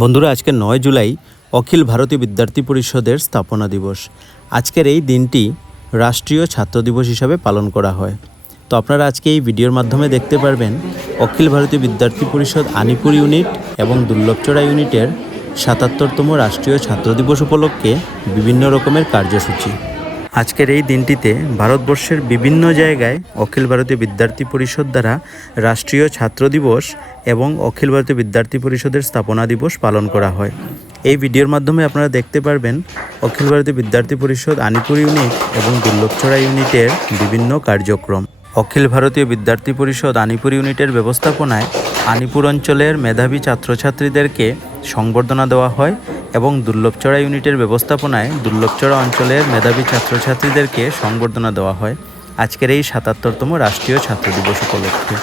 বন্ধুরা, আজকে নয় জুলাই, অখিল ভারতীয় বিদ্যার্থী পরিষদের স্থাপনা দিবস। আজকের এই দিনটি রাষ্ট্রীয় ছাত্র দিবস হিসাবে পালন করা হয়। তো আপনারা আজকে এই ভিডিওর মাধ্যমে দেখতে পারবেন, অখিল ভারতীয় বিদ্যার্থী পরিষদ আনিপুর ইউনিট এবং দুর্লভচড়া ইউনিটের সাতাত্তরতম রাষ্ট্রীয় ছাত্র দিবস উপলক্ষে বিভিন্ন রকমের কার্যসূচি। আজকের এই দিনটিতে ভারতবর্ষের বিভিন্ন জায়গায় অখিল ভারতীয় বিদ্যার্থী পরিষদ দ্বারা রাষ্ট্রীয় ছাত্র দিবস এবং অখিল ভারতীয় বিদ্যার্থী পরিষদের স্থাপনা দিবস পালন করা হয়। এই ভিডিওর মাধ্যমে আপনারা দেখতে পারবেন অখিল ভারতীয় বিদ্যার্থী পরিষদ আনিপুর ইউনিট এবং দুর্লভছড়া ইউনিটের বিভিন্ন কার্যক্রম। অখিল ভারতীয় বিদ্যার্থী পরিষদ আনিপুর ইউনিটের ব্যবস্থাপনায় আনিপুর অঞ্চলের মেধাবী ছাত্রছাত্রীদেরকে সংবর্ধনা দেওয়া হয় এবং দুর্লভচড়া ইউনিটের ব্যবস্থাপনায় দুর্লভচড়া অঞ্চলের মেধাবী ছাত্রছাত্রীদেরকে সংবর্ধনা দেওয়া হয়। আজকের এই সাতাত্তরতম রাষ্ট্রীয় ছাত্র দিবস উপলক্ষে।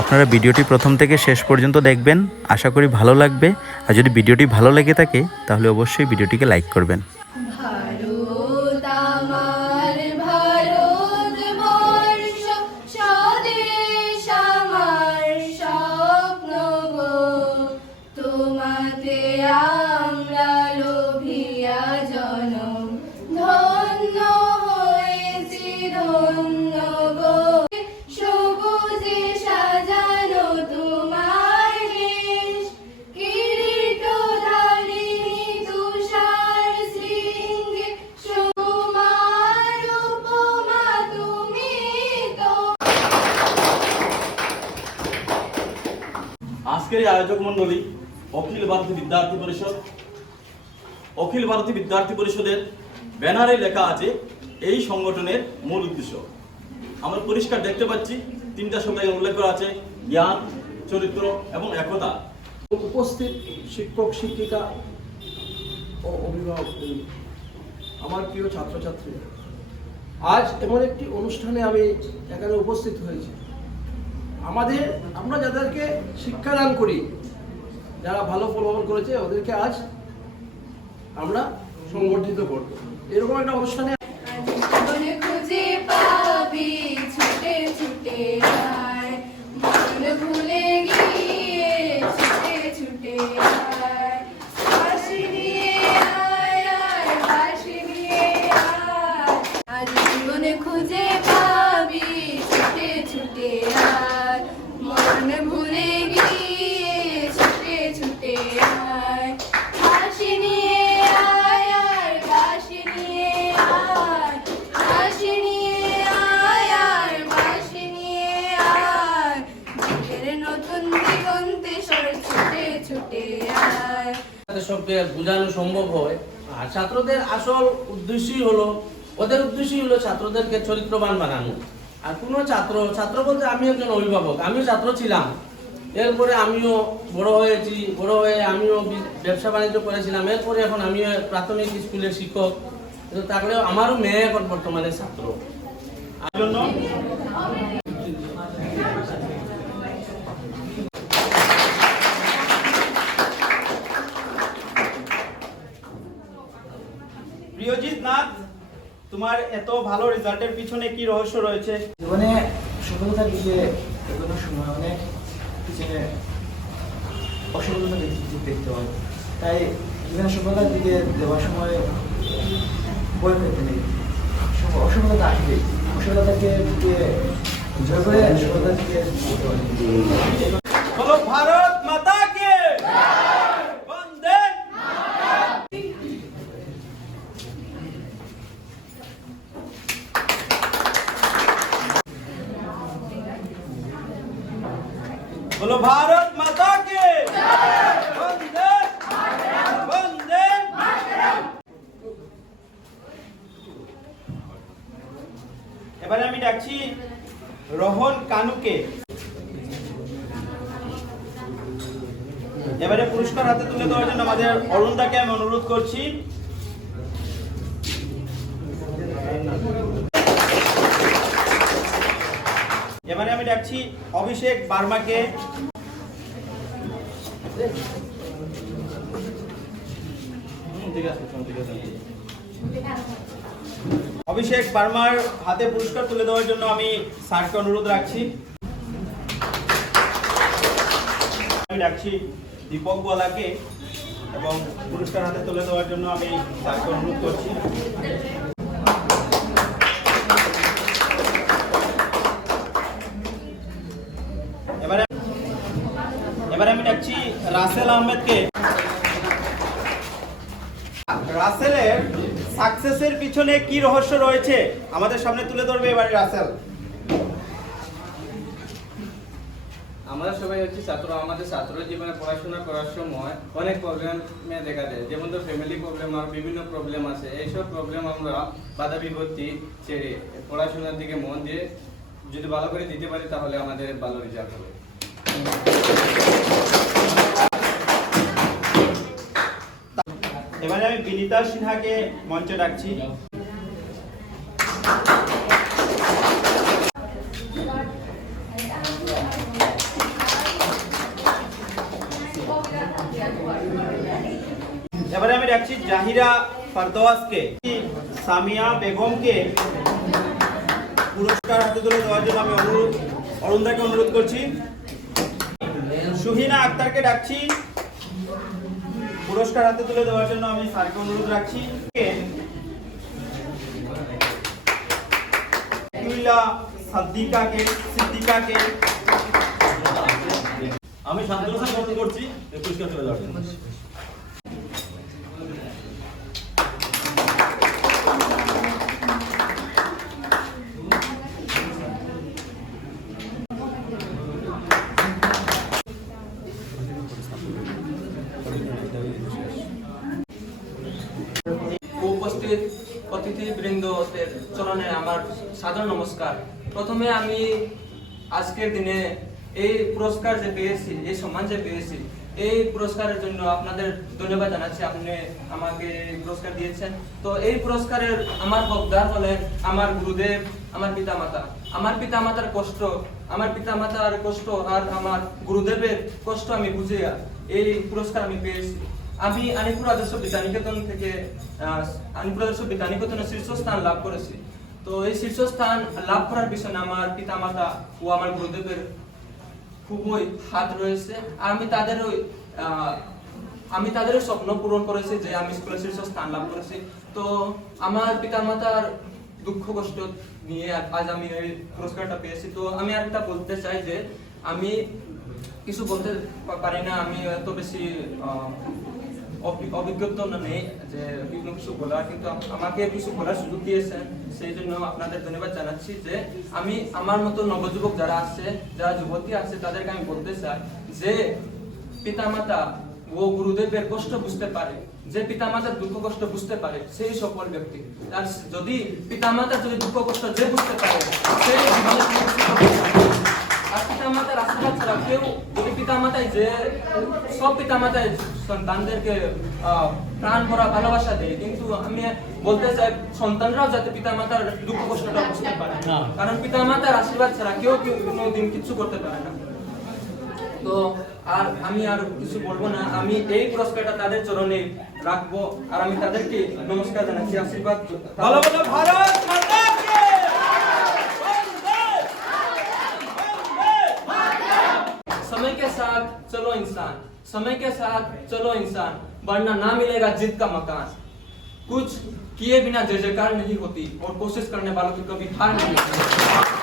আপনারা ভিডিওটি প্রথম থেকে শেষ পর্যন্ত দেখবেন, আশা করি ভালো লাগবে। আর যদি ভিডিওটি ভালো লেগে থাকে, তাহলে অবশ্যই ভিডিওটিকে লাইক করবেন। আজকের এই আয়োজক মন্ডলী অখিল ভারতীয় বিদ্যার্থী পরিষদ, অখিল ভারতীয় বিদ্যার্থী পরিষদের ব্যানারে লেখা আছে এই সংগঠনের মূল উদ্দেশ্য। আমরা পরিষ্কার দেখতে পাচ্ছি, তিনটা শব্দ উল্লেখ করা আছে, জ্ঞান, চরিত্র এবং একতা। উপস্থিত শিক্ষক, শিক্ষিকা ও অভিভাবক আমার প্রিয় ছাত্রছাত্রী আজ এমন একটি অনুষ্ঠানে আমি এখানে উপস্থিত হয়েছি। আমাদের, আমরা যাদেরকে শিক্ষাদান করি, যারা ভালো ফলাফল করেছে, ওদেরকে আজ আমরা সংগঠিত করব। এরকম একটা অনুষ্ঠানে সবকে বোঝানো সম্ভব হয়। আর ছাত্রদের আসল উদ্দেশ্যই হলো, ওদের উদ্দেশ্যই হলো ছাত্রদেরকে চরিত্রবান বানানো। আর কোনো ছাত্র ছাত্র বলতে আমি একজন অভিভাবক আমিও ছাত্র ছিলাম। এরপরে আমিও বড় হয়েছি, বড় হয়ে আমিও ব্যবসা বাণিজ্য করেছিলাম। এরপরে এখন আমিও প্রাথমিক স্কুলের শিক্ষক। কিন্তু তারপরেও আমারও মেয়ে এখন বর্তমানে ছাত্র। প্রিয়জিৎ নাথ তোমার এত ভালো রেজাল্টের পিছনে কি রহস্য রয়েছে? জীবনে সফলতার দিকে এগোনোর সময় অনেক পিছনে অসফলতা দেখতে দেখতে হয়। তাই জীবনে সফলতার দিকে দেওয়ার সময় বই পেতে নেই। অসফলতা আসবে। অসফলতাকে দিকে জয় করে সফলতার দিকে ভারত মাতা কে বন্দে বলো ভারত মাতা কে এবারে আমি ডাকছি রোহন কানুকে। এবারে পুরস্কার হাতে তুলে দেওয়ার জন্য আমাদের অরুণদাকে আমি অনুরোধ করছি। এবারে আমি ডাকছি অভিষেক বার্মাকে। অভিষেক বার্মার হাতে পুরস্কার তুলে দেওয়ার জন্য আমি স্যারকে অনুরোধ রাখছি। আমি ডাকছি দীপক গোয়ালাকে এবং পুরস্কার হাতে তুলে দেওয়ার জন্য আমি স্যারকে অনুরোধ করছি এবারে এবারে আমি ডাকছি রাসেল আহমেদকে। রাসেলের সাকসেসের পিছনে কি রহস্য রয়েছে? আমাদের সামনে তুলে ধরবে এবারে রাসেল। আমরা সবাই হচ্ছে ছাত্র, আমাদের ছাত্র জীবনে পড়াশোনা করার সময় অনেক প্রবলেমে দেখা যায়। যেমন তো ফ্যামিলি প্রবলেম আর বিভিন্ন প্রবলেম আছে। এইসব প্রবলেম আমরা বাধা বিপত্তি ছেড়ে পড়াশোনার দিকে মন দিয়ে যদি ভালো করে দিতে পারি, তাহলে আমাদের ভালো রেজাল্ট হবে। এবারে আমি বিনিতা সিনহাকে মঞ্চে ডাকছি। এবারে আমি ডাকছি জাহিরা ফারদওয়াজকে সামিয়া বেগমকে পুরস্কার হাতে তুলে দেওয়ার জন্য আমি অনুরোধ, অরুণদাকে অনুরোধ করছি। সুহিনা আক্তারকে ডাকছি। পুরস্কার হাতে তুলে দেওয়ার জন্য আমি স্যারকে অনুরোধ রাখছি। সাদ্দিকাকে, সিদ্দিকাকে। আমি শান্তনু স্যার করছি পুরস্কার চলে যাওয়ার জন্য উপস্থিত অতিথিবৃন্দদের চরণে আমার সাধারণ নমস্কার। প্রথমে আমি আজকের দিনে এই পুরস্কার যে পেয়েছি, এই সম্মান যে পেয়েছি, এই পুরস্কারের জন্য আপনাদের ধন্যবাদ জানাচ্ছি। আপনি আমাকে পুরস্কার দিয়েছেন। তো এই পুরস্কারের আমার হকদার হলেন আমার গুরুদেব, আমার পিতামাতা। আমার পিতামাতার কষ্ট, আমার পিতামাতার কষ্ট আর আমার গুরুদেবের কষ্ট আমি বুঝে এই পুরস্কার আমি পেয়েছি। আমি আনিপুর আদর্শ বিদ্যানিকেতন থেকে আনিপুর আদর্শ বিদ্যানিকেতনে শীর্ষস্থান লাভ করেছি। তো এই শীর্ষস্থান লাভ করার পিছনে আমার পিতামাতা ও আমার গুরুদেবের খুবই হাত রয়েছে। আর আমি তাদের ওই আমি তাদের স্বপ্ন পূরণ করেছি যে আমি স্কুলে শীর্ষ স্থান লাভ করেছি। তো আমার পিতামাতার দুঃখ কষ্ট নিয়ে আজ আমি এই পুরস্কারটা পেয়েছি। তো আমি আর একটা বলতে চাই যে আমি কিছু বলতে পারি না, আমি এত বেশি অভিজ্ঞতা নেই যে বিভিন্ন কিছু বলার, কিন্তু আমাকে কিছু বলার সুযোগ দিয়েছেন। সেই জন্য আপনাদের ধন্যবাদ জানাচ্ছি যে আমি আমার মতো নবযুবক যারা আছে, যারা যুবতী আছে, তাদেরকে আমি বলতে চাই যে পিতামাতা ও গুরুদেবের কষ্ট বুঝতে পারে, যে পিতামাতার দুঃখ কষ্ট বুঝতে পারে, সেই সফল ব্যক্তি। আর যদি পিতামাতার যদি দুঃখ কষ্ট যে বুঝতে পারে, সেই আর পিতামাতার আশীর্বাদ ছাড়া কেউ যে সব সন্তানদেরকে প্রাণ ভরা ভালোবাসা দেয়। কিন্তু আমি বলতে চাই সন্তানরাও যাতে পিতামাতার দুঃখ কষ্টটা বুঝতে পারে। কারণ পিতামাতার আশীর্বাদ ছাড়া কেউ কেউ কোনোদিন কিছু করতে পারে না। তো আর আমি আর কিছু বলব না। আমি এই পুরস্কারটা তাদের চরণে রাখব। আর আমি তাদেরকে নমস্কার জানাচ্ছি। আশীর্বাদ। ভালো ভালো ভারত समय के साथ चलो इंसान, वरना ना मिलेगा जिद का मकान। कुछ किए बिना जय जयकार नहीं होती और कोशिश करने वालों तो की कभी हार नहीं होती।